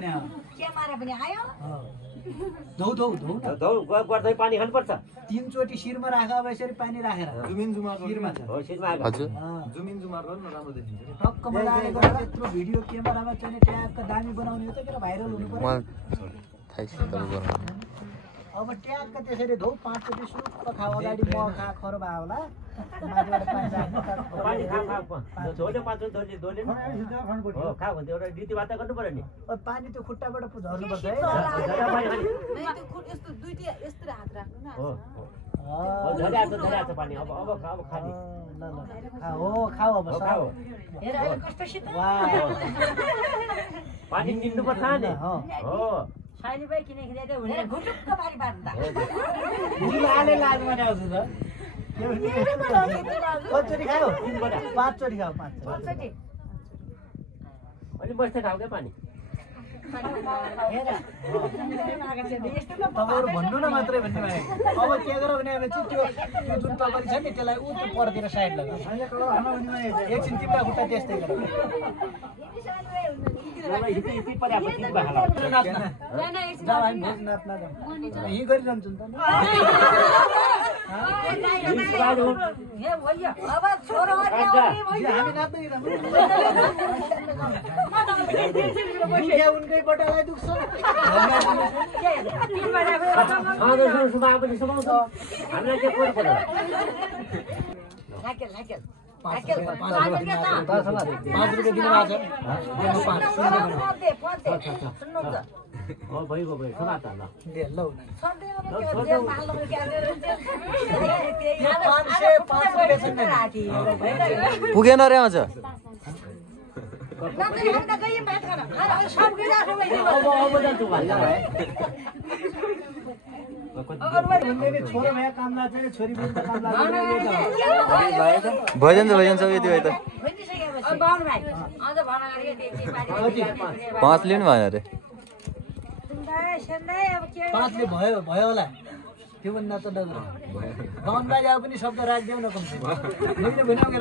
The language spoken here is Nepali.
पनि आयो क्यामेरा पनि आयो धौ धौ धौ धौ गर्दै पानी खानुपर्छ 3 चोटी शिरमा राख अब यसरी पानी राखेर जुमिन जुमा शिरमा छ हो शिरमा हजुर जुमिन जुमा गर्नु न राम्रो देखिन्छ टक्क मजाले गरेर त्यत्रो भिडियो क्यामेरामा चाहिँ ट्यागको दामी बनाउने हो त किन भाइरल हुनु पर्यो थाहै छ तब गर्नु अब ट्यागको त्यसरी धौ 5 चोटी सुक्क खाऊ अगाडि म खा खरो भा होला माथिबाट पानी राख्नु पानी खा धोले पाँच धोले हो खा भन्दै एउटा रीति वार्ता गर्नु पर्यो नि पानी त्यो खुट्टाबाट झर्नु पर्छ है यस्तो दुईटी यस्तो हात राख्नु न हो झर्याछ पानी अब खा दे ल खाऊ अब खाऊ हेर अहिले कस्तो शीतल पानी किन्नु पर्छ नि हो साइली भाइ किन खिँदै हुने घुटुक्क बारी बार्नु त जिलाले लाज बनाउँछु त कचोरी खाऊ 5 चोटी खाऊ 5 चोटी अनि बस्दै खाऊ क्या पानी तपाईँहरू भन्नु न मात्रै भन्ने भयो अब के गर भने चाहिँ त्यो जुन टकरी छ नि त्यसलाई ऊ परतिर साइड लगा एकछिन तिम्रो खुट्टा त्यस्तै गर यहीँ गरिरहन्छु नि त हामी नाच्दै उनकै बटालाई दुख्छ हामीलाई के पर्छ 5 रुपियाँ दिनुभएको छ भइगयो समात ल पुगेन रे अझ छोरो भए काम लाग्छ छोरी काम भइजान्छ यति भए त 5 लिनु भएन रे 5 ले भयो होला त्यो भन्दा त गाउँ बाजे पनि शब्द राख्दियौ न कम